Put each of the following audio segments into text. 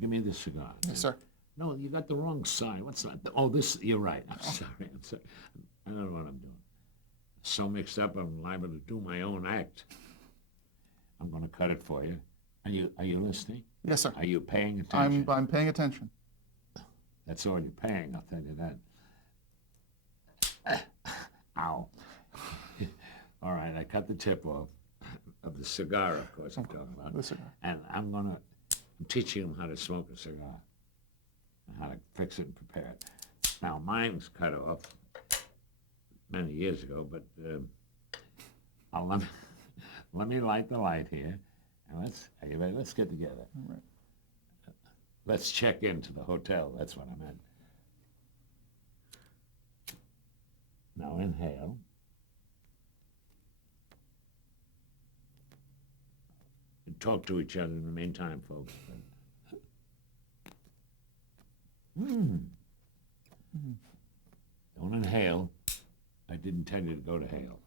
Give me the cigar. Yes, sir. No, you got the wrong sign. What's that? Oh, this, you're right. I'm sorry. I'm sorry. I don't know what I'm doing. So mixed up, I'm liable to do my own act. I'm going to cut it for you. Are you listening? Yes, sir. Are you paying attention? I'm paying attention. That's all you're paying, I'll tell you that. Ow. All right, I cut the tip off of the cigar, of course, I'm talking about. The cigar. And I'm teaching them how to smoke a cigar, and how to fix it and prepare it. Now, mine's cut off many years ago, but let me light the light here, and are you ready? Let's get together. All right. Let's check into the hotel, that's what I meant. Now inhale. And talk to each other in the meantime, folks. Don't inhale. I didn't tell you to go to hail.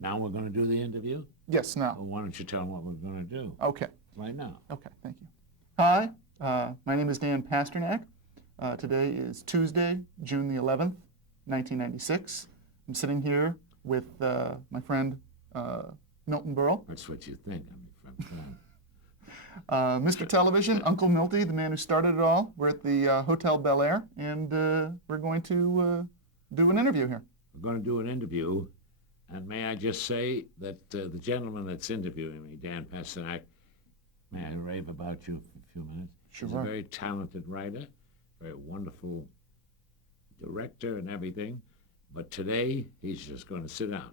Now we're going to do the interview? Yes, now. Well, why don't you tell them what we're going to do Okay. right now? Okay, thank you. Hi, my name is Dan Pasternak. Today is Tuesday, June the 11th, 1996. I'm sitting here with my friend Milton Berle. That's what you think. Mr. Television, Uncle Milty, the man who started it all. We're at the Hotel Bel Air, and we're going to do an interview here. We're going to do an interview, and may I just say that the gentleman that's interviewing me, Dan Pasternak, may I rave about you for a few minutes? Sure. He's a very talented writer, very wonderful director and everything, but today he's just going to sit down.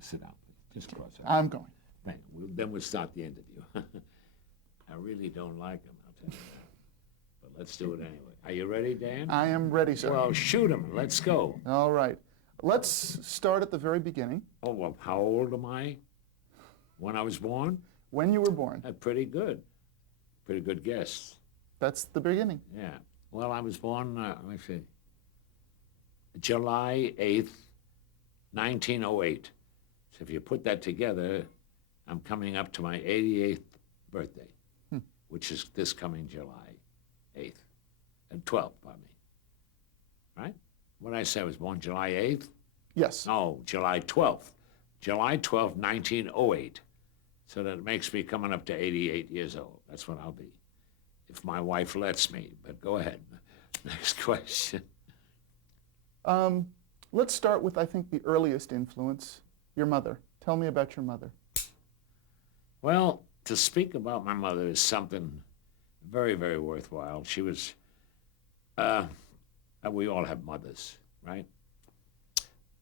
Sit down, please. Just cross out. I'm going. Thank you. Then we'll start the interview. I really don't like him, I'll tell you that. But let's do it anyway. Are you ready, Dan? I am ready, sir. Well, shoot him. Let's go. All right. Let's start at the very beginning. Oh, well, how old am I? When I was born? When you were born. Pretty good. Pretty good guess. That's the beginning. Yeah. Well, I was born, let me see, July 8th, 1908. So if you put that together, I'm coming up to my 88th birthday, which is this coming July 8th, and 12th, pardon me. Right? What did I say? I was born July 8th? Yes. No, July 12th. July 12th, 1908. So that makes me coming up to 88 years old. That's what I'll be, if my wife lets me. But go ahead. Next question. Let's start with, I think, the earliest influence, your mother. Tell me about your mother. Well, to speak about my mother is something very, very worthwhile. She was, we all have mothers, right?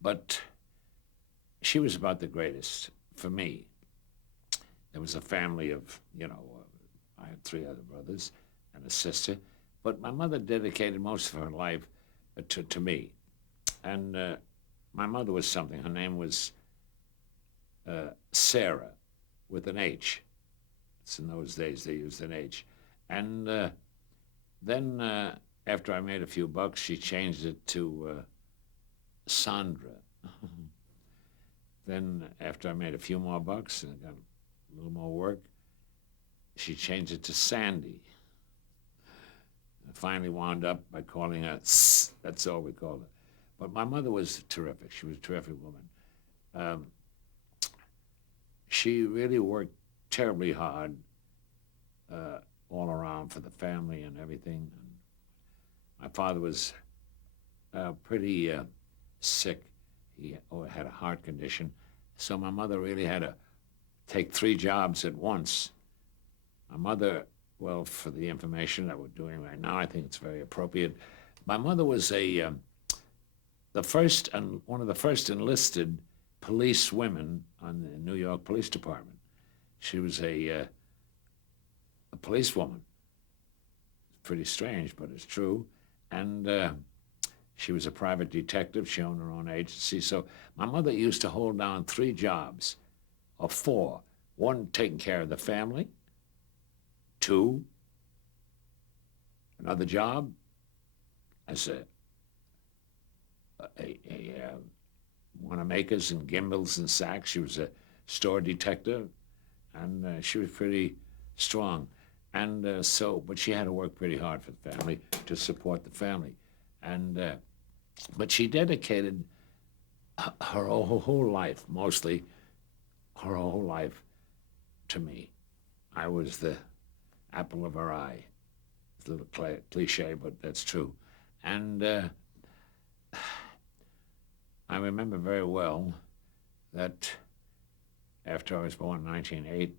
But she was about the greatest for me. There was a family of, I had 3 other brothers and a sister, but my mother dedicated most of her life to me. And my mother was something. Her name was Sarah, with an H. It's in those days they used an H. And then after I made a few bucks, she changed it to Sandra. Then after I made a few more bucks and got a little more work, she changed it to Sandy. I finally wound up by calling her S. That's all we called her. But my mother was terrific. She was a terrific woman. She really worked terribly hard all around for the family and everything. And my father was pretty sick. He had a heart condition. So my mother really had to take 3 jobs at once. My mother, well, for the information that we're doing right now, I think it's very appropriate. My mother was one of the first enlisted police women on the New York Police Department. She was a policewoman. Pretty strange, but it's true. And she was a private detective. She owned her own agency. So my mother used to hold down 3 jobs, or 4. 1, taking care of the family. 2, another job as one of makers and gimbals and sacks. She was a store detective, and she was pretty strong. And but she had to work pretty hard for the family to support the family. And, but she dedicated her whole life, mostly her whole life, to me. I was the apple of her eye. It's a little cliche, but that's true. And I remember very well that after I was born in 1908,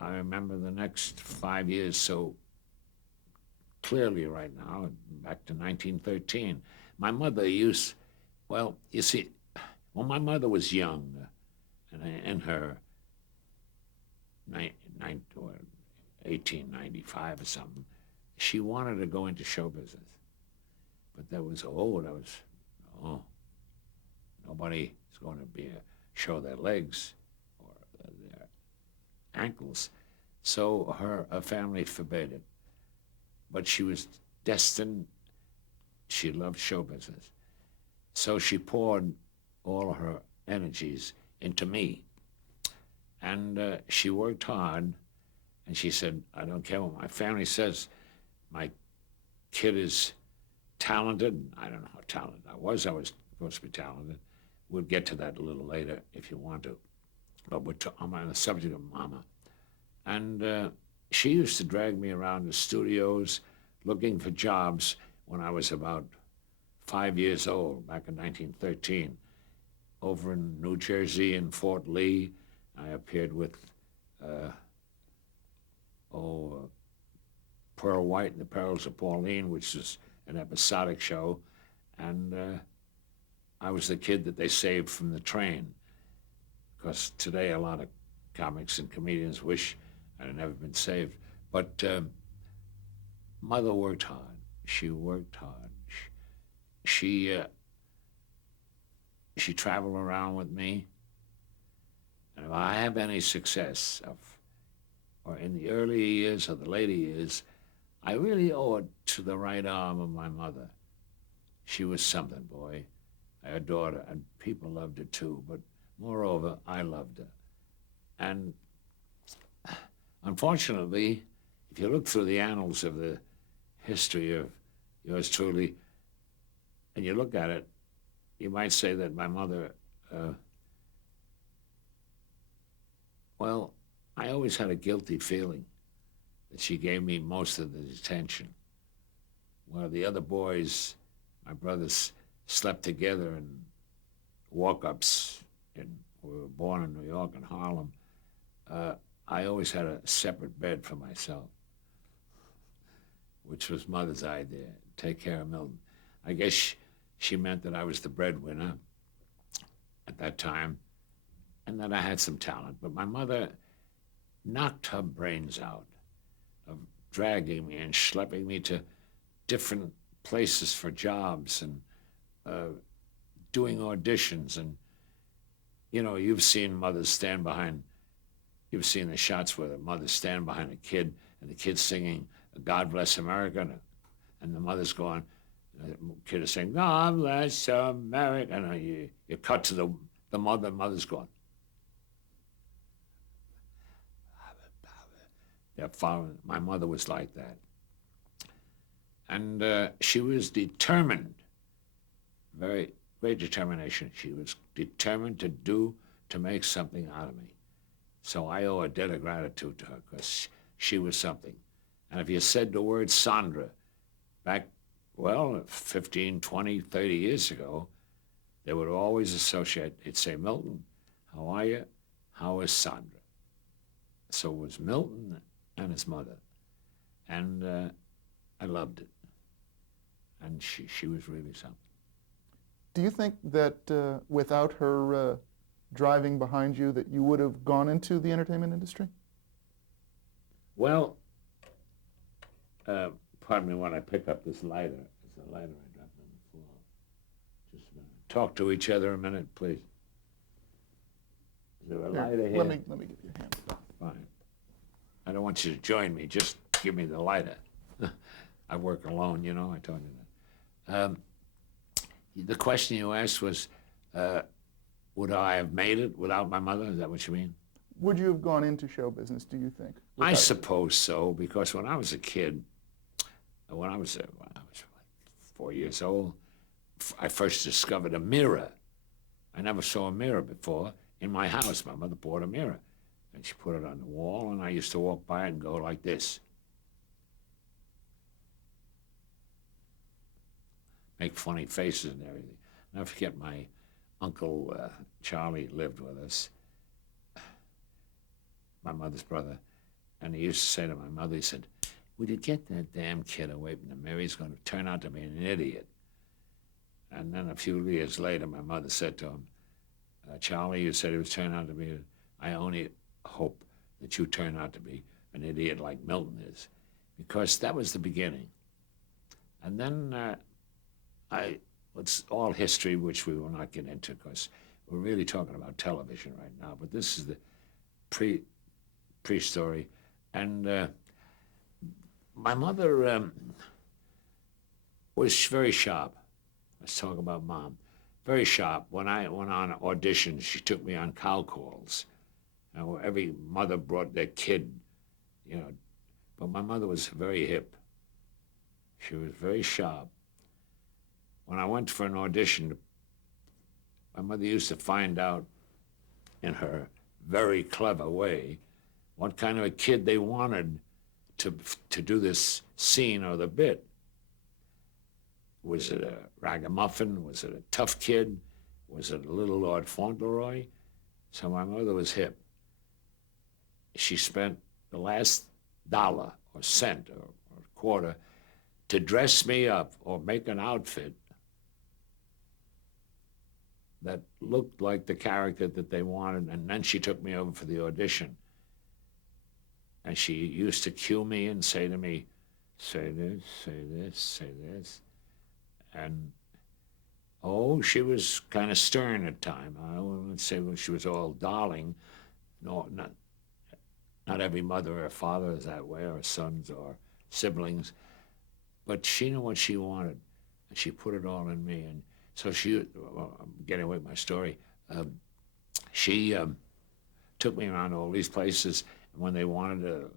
I remember the next 5 years so clearly right now, back to 1913. My mother well, you see, when my mother was young, and in her 1895 or something, she wanted to go into show business. But oh, nobody is going to show their legs or their ankles. So her family forbade it. But she was destined, she loved show business. So she poured all her energies into me. And she worked hard, and she said, I don't care what my family says, my kid is talented. I don't know how talented I was supposed to be talented. We'll get to that a little later if you want to. But I'm on the subject of Mama. And she used to drag me around the studios looking for jobs when I was about 5 years old, back in 1913. Over in New Jersey, in Fort Lee, I appeared with Pearl White and the Perils of Pauline, which is an episodic show. And I was the kid that they saved from the train. Because today a lot of comics and comedians wish I had never been saved. But Mother worked hard. She worked hard. She traveled around with me. And if I have any success or in the early years or the later years, I really owe it to the right arm of my mother. She was something, boy. I adored her, and people loved her too, but moreover, I loved her. And unfortunately, if you look through the annals of the history of yours truly, and you look at it, you might say that my mother, well, I always had a guilty feeling that she gave me most of the attention. While the other boys, my brothers, slept together in walk-ups, we were born in New York and Harlem, I always had a separate bed for myself, which was Mother's idea, take care of Milton. I guess she meant that I was the breadwinner at that time and that I had some talent. But my mother knocked her brains out of dragging me and schlepping me to different places for jobs and doing auditions. And, you know, you've seen the shots where the mothers stand behind a kid and the kid's singing God Bless America, and the mother's going, the kid is saying, God bless America, and you cut to the mother's going. They're following. My mother was like that. And she was determined, very great determination. She was determined to make something out of me. So I owe a debt of gratitude to her because she was something. And if you said the word Sandra back, 15, 20, 30 years ago, they would always associate, they'd say, Milton, how are you? How is Sandra? So it was Milton and his mother. And I loved it. And she was really something. Do you think that without her driving behind you that you would have gone into the entertainment industry? Well, pardon me when I pick up this lighter. It's a lighter I dropped on the floor. Just a minute. Talk to each other a minute, please. Is there a lighter here? Let me give you a hand. Fine. I don't want you to join me. Just give me the lighter. I work alone, you know. I told you that. The question you asked was, would I have made it without my mother? Is that what you mean? Would you have gone into show business, do you think? I suppose so, because when I was a kid, when I was like 4 years old, I first discovered a mirror. I never saw a mirror before in my house. My mother bought a mirror, and she put it on the wall, and I used to walk by it and go like this. Make funny faces and everything. Never forget my uncle Charlie lived with us, my mother's brother, and he used to say to my mother, he said, "Will you get that damn kid away from the mirror? He's going to turn out to be an idiot." And then a few years later, my mother said to him, "Charlie, you said he was turning out to be, I only hope that you turn out to be an idiot like Milton is," because that was the beginning. And then it's all history, which we will not get into because we're really talking about television right now. But this is the pre-story. And my mother was very sharp. Let's talk about Mom. Very sharp. When I went on auditions, she took me on cow calls. Every mother brought their kid, you know. But my mother was very hip. She was very sharp. When I went for an audition, my mother used to find out in her very clever way what kind of a kid they wanted to do this scene or the bit. Was it a ragamuffin? Was it a tough kid? Was it a little Lord Fauntleroy? So my mother was hip. She spent the last dollar or cent or quarter to dress me up or make an outfit that looked like the character that they wanted, and then she took me over for the audition. And she used to cue me and say to me, "Say this, say this, say this." And, she was kind of stern at times. I wouldn't say she was all darling. No, not every mother or father is that way, or sons or siblings. But she knew what she wanted, and she put it all in me. And so I'm getting away with my story. She took me around all these places, and when they wanted a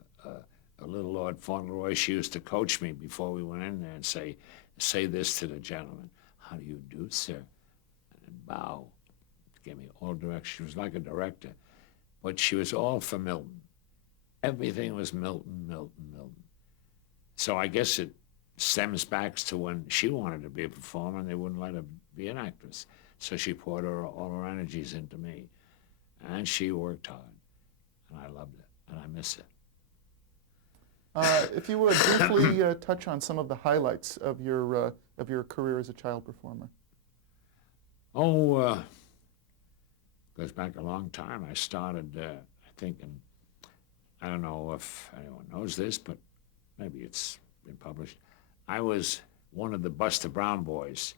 little Lord Fauntleroy, she used to coach me before we went in there and say this to the gentleman. "How do you do, sir?" And then bow. Gave me all directions. She was like a director. But she was all for Milton. Everything was Milton, Milton, Milton. So I guess it stems back to when she wanted to be a performer and they wouldn't let her be an actress. So she poured all her energies into me. And she worked hard. And I loved it. And I miss it. If you would briefly touch on some of the highlights of your career as a child performer. Goes back a long time. I started, I think, I don't know if anyone knows this, but maybe it's been published. I was one of the Buster Brown boys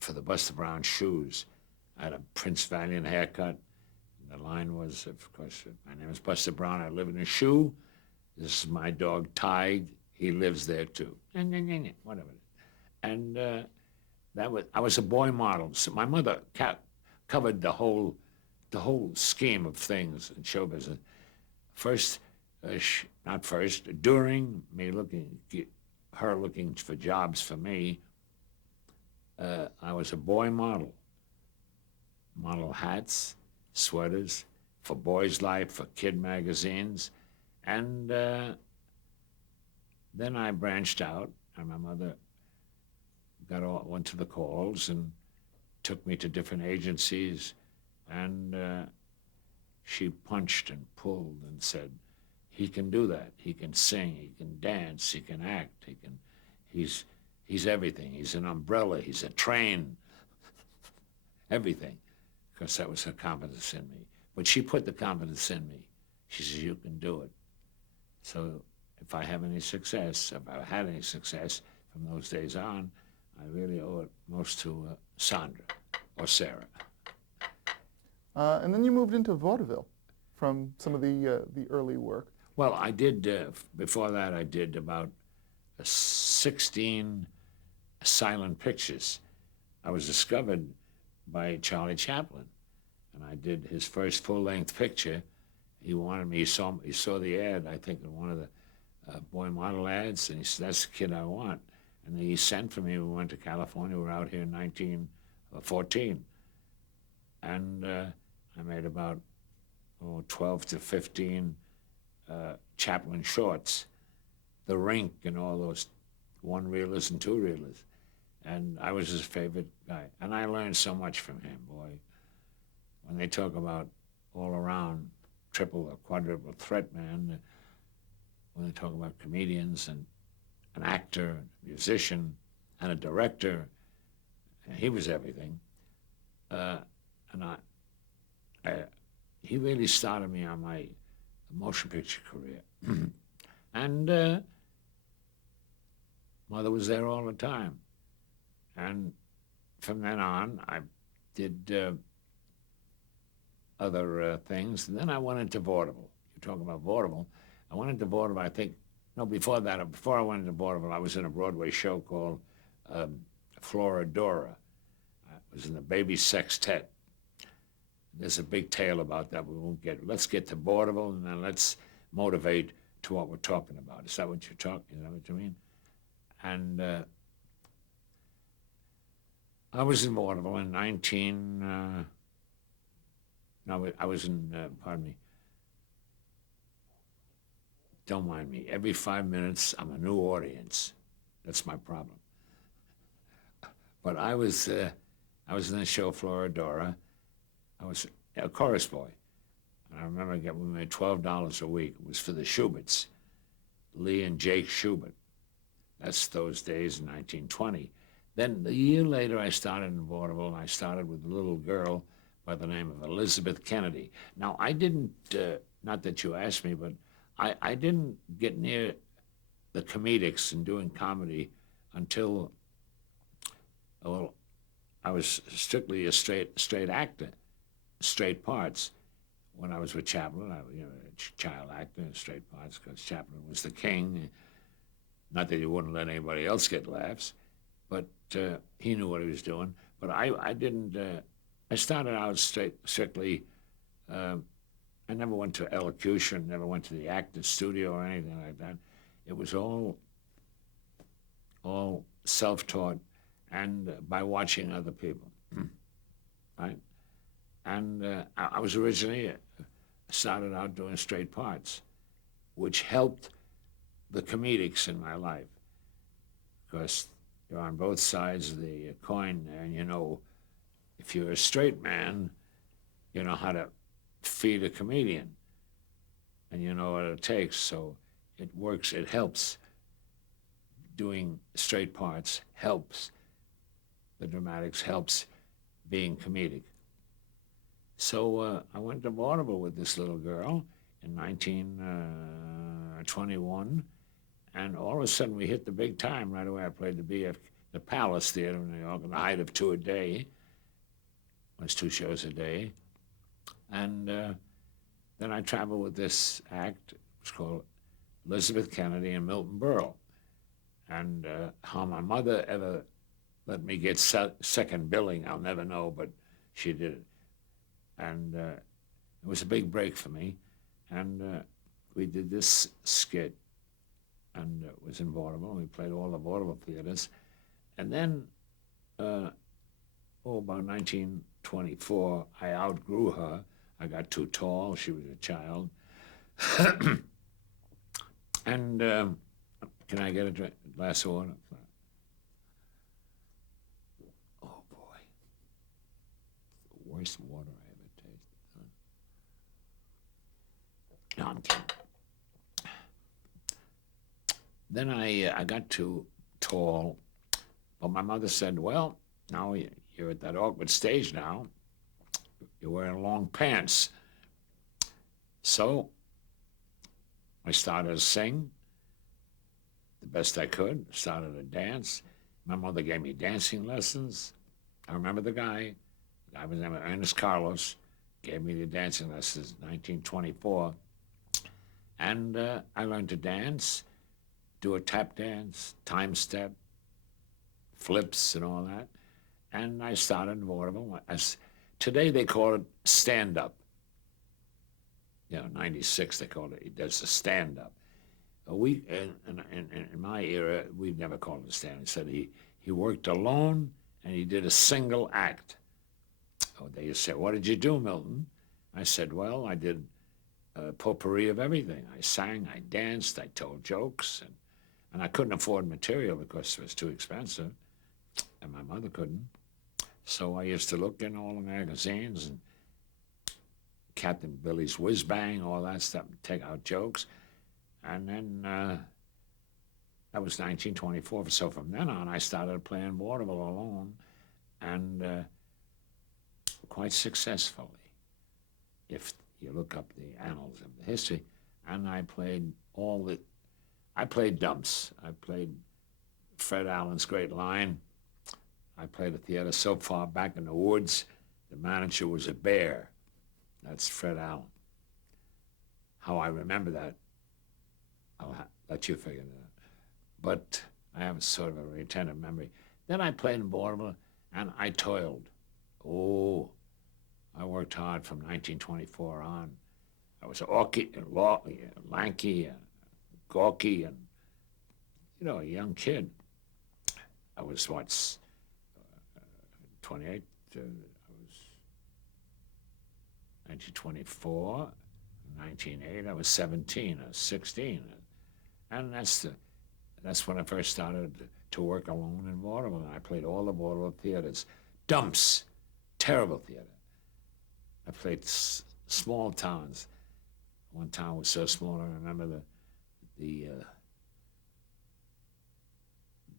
for the Buster Brown shoes. I had a Prince Valiant haircut. The line was, of course, "My name is Buster Brown. I live in a shoe. This is my dog, Tig. He lives there, too." Whatever. And I was a boy model. So my mother covered the whole scheme of things in show business. During her looking for jobs for me, I was a boy model. Model hats, sweaters, for Boys Life, for kid magazines. And then I branched out, and my mother went to the calls and took me to different agencies, and she punched and pulled and said, "He can do that. He can sing. He can dance. He can act. He's everything. He's an umbrella. He's a train." Everything, because that was her confidence in me. But she put the confidence in me. She says, "You can do it." So if I have any success, if I had any success from those days on, I really owe it most to Sandra or Sarah. And then you moved into vaudeville from some of the early work. Well, I did, before that, I did about 16 silent pictures. I was discovered by Charlie Chaplin, and I did his first full-length picture. he wanted me. He saw the ad, I think, in one of the boy model ads, and he said, "That's the kid I want." And he sent for me. We went to California. We were out here in 1914, and I made about 12 to 15 Chaplin shorts, The Rink, and all those one-reelers and two-reelers. And I was his favorite guy. And I learned so much from him, boy. When they talk about all-around triple or quadruple threat man, when they talk about comedians and an actor, a musician, and a director, he was everything. And he really started me on my motion picture career. And Mother was there all the time. And from then on, I did other things. And then I went into vaudeville. You're talking about vaudeville. I went into vaudeville, I think, no, before that, before I went into vaudeville, I was in a Broadway show called Floridora. I was in the Baby Sextet. There's a big tale about that. We won't get. Let's get to vaudeville, and then let's motivate to what we're talking about. Is that what you're talking? Is that what you mean? And I was in vaudeville in 19. No, I was in. Pardon me. Don't mind me. Every 5 minutes, I'm a new audience. That's my problem. But I was in the show Floridora. I was a chorus boy. And I remember we made $12 a week. It was for the Schuberts, Lee and Jake Schubert. That's those days in 1920. Then the year later, I started in vaudeville, and I started with a little girl by the name of Elizabeth Kennedy. Now, I didn't, not that you asked me, but I didn't get near the comedics and doing comedy until, well, I was strictly a straight actor, straight parts. When I was with Chaplin, I was a child actor in straight parts because Chaplin was the king. Not that he wouldn't let anybody else get laughs, but he knew what he was doing. But I didn't. I started out strictly. I never went to elocution, never went to the actor's studio or anything like that. It was all self-taught and by watching other people, right? And I was originally, started out doing straight parts, which helped the comedics in my life, because you're on both sides of the coin there, and if you're a straight man, you know how to feed a comedian, and you know what it takes, so it works, it helps. Doing straight parts helps. The dramatics helps being comedic. So I went to vaudeville with this little girl in 1921, and all of a sudden we hit the big time right away. I played the Palace Theater in New York on the height of 2 a day. It was 2 shows a day. And then I traveled with this act. It was called Elizabeth Kennedy and Milton Berle. And how my mother ever let me get second billing, I'll never know, but she did it. And it was a big break for me. And we did this skit, and it was in vaudeville. We played all the vaudeville theaters. And then, about 1924, I outgrew her. I got too tall. She was a child. And can I get a glass of water? Oh, boy. The worst water I ever tasted. No, I'm kidding. Then I got too tall, but my mother said, well, now you're at that awkward stage now. You're wearing long pants. So I started to sing the best I could, started to dance. My mother gave me dancing lessons. I remember the guy was named Ernest Carlos, gave me the dancing lessons in 1924. And I learned to dance, do a tap dance, time step, flips and all that. And I started in vaudeville. Today they call it stand-up. '96 they called it. He does the stand-up. In my era, we never called it a stand. He said he worked alone and he did a single act. Oh, they used to say, "What did you do, Milton?" I said, "Well, I did a potpourri of everything. I sang, I danced, I told jokes, and I couldn't afford material because it was too expensive, and my mother couldn't. So I used to look in all the magazines and Captain Billy's Whiz Bang, all that stuff, and take out jokes. And then that was 1924. So from then on, I started playing vaudeville alone, and quite successfully, if you look up the annals of the history. And I played I played dumps. I played Fred Allen's Great Line. I played a theater so far back in the woods, the manager was a bear. That's Fred Allen. How I remember that, I'll let you figure it out. But I have sort of a retentive memory. Then I played in Baltimore, and I toiled. Oh, I worked hard from 1924 on. I was lanky, and gawky, and, a young kid. I was, 28? I was 1924, 1908. I was 17, I was 16. And that's when I first started to work alone in vaudeville. I played all the vaudeville theaters. Dumps, terrible theater. I played small towns. One town was so small, I remember the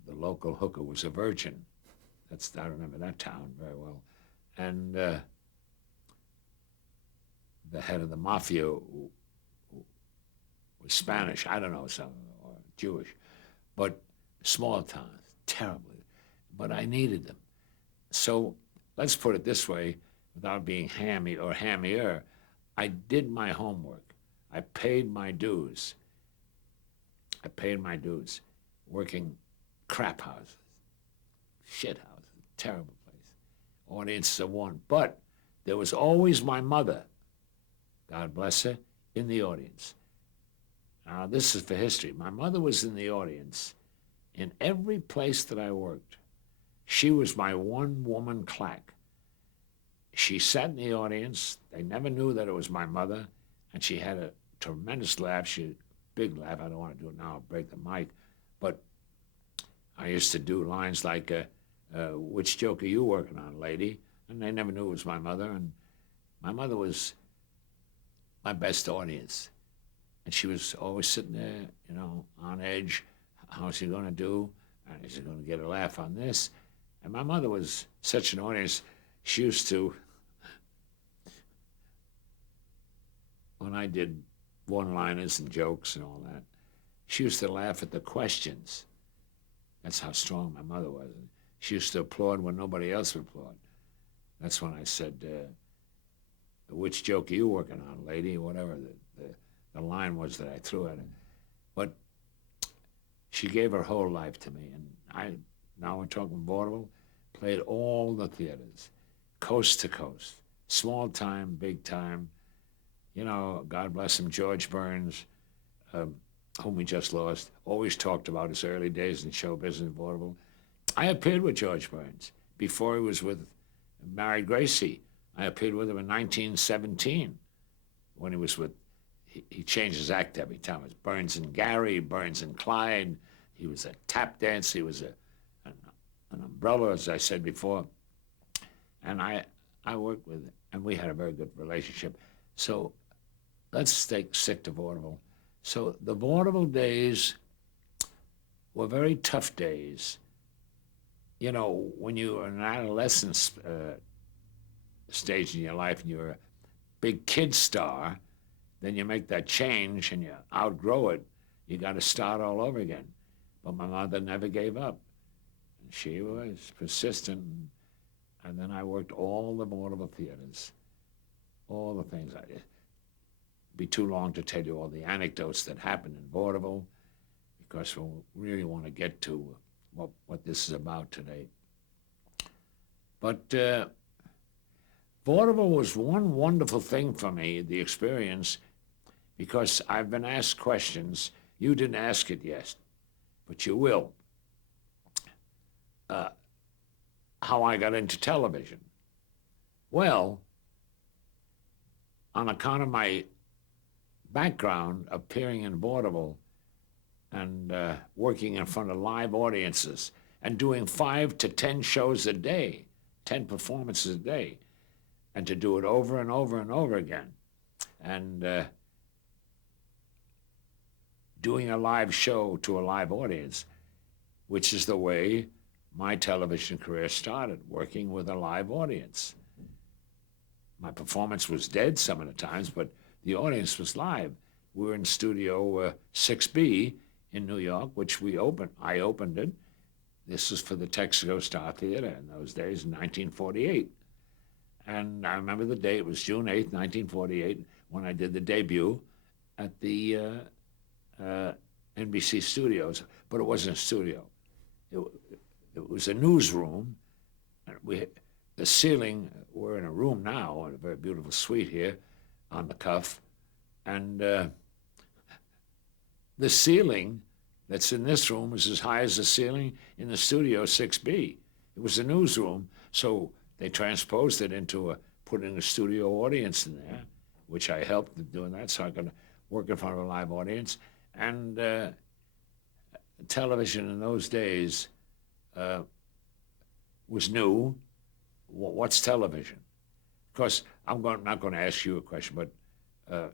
local hooker was a virgin. I remember that town very well. And the head of the mafia was Spanish, I don't know, or Jewish, but small towns, terribly. But I needed them. So let's put it this way, without being hammy or hammier, I did my homework. I paid my dues. Working crap houses, shit houses, terrible place. Audiences of one. But there was always my mother, God bless her, in the audience. Now, this is for history. My mother was in the audience in every place that I worked. She was my one-woman claque. She sat in the audience. They never knew that it was my mother, and she had a tremendous laugh. Big laugh. I don't want to do it now. I'll break the mic. But I used to do lines like, "Which joke are you working on, lady?" And they never knew it was my mother. And my mother was my best audience. And she was always sitting there, on edge. How's he going to do? And is he going to get a laugh on this? And my mother was such an audience. She used to, when I did one-liners and jokes and all that, she used to laugh at the questions. That's how strong my mother was. She used to applaud when nobody else would applaud. That's when I said, "Which joke are you working on, lady?" Whatever the line was that I threw at her. But she gave her whole life to me. And now we're talking vaudeville, played all the theaters, coast to coast, small time, big time. God bless him, George Burns, whom we just lost, always talked about his early days in show business and vaudeville. I appeared with George Burns before he was with married Gracie. I appeared with him in 1917 when he was with, he changed his act every time. It was Burns and Gary, Burns and Clyde. He was a tap dancer. He was an umbrella, as I said before. And I worked with, and we had a very good relationship. So let's stick to vaudeville. So the vaudeville days were very tough days. When you were in an adolescent stage in your life and you're a big kid star, then you make that change and you outgrow it. You got to start all over again. But my mother never gave up. She was persistent. And then I worked all the vaudeville theaters, all the things I did. It'd be too long to tell you all the anecdotes that happened in vaudeville, because we really want to get to what this is about today. But vaudeville was one wonderful thing for me, the experience, because I've been asked questions. You didn't ask it yet, but you will. How I got into television. Well, on account of my background appearing in vaudeville and working in front of live audiences and doing 5 to 10 shows a day, 10 performances a day, and to do it over and over and over again. And doing a live show to a live audience, which is the way my television career started, working with a live audience. My performance was dead some of the times, but the audience was live. We were in Studio 6B in New York, which I opened it. This was for the Texaco Star Theater in those days, in 1948. And I remember the day, it was June 8th, 1948, when I did the debut at the NBC studios, but it wasn't a studio. It was a newsroom. And the ceiling, we're in a room now, in a very beautiful suite here on the Cuff, and the ceiling that's in this room is as high as the ceiling in the Studio 6B. It was a newsroom, so they transposed it into putting a studio audience in there, which I helped in doing that, so I could work in front of a live audience. And television in those days was new. What's television? Of course, I'm not going to ask you a question, but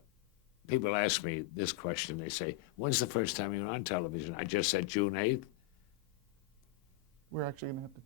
people ask me this question. They say, when's the first time you were on television? I just said June 8th. We're actually going to have to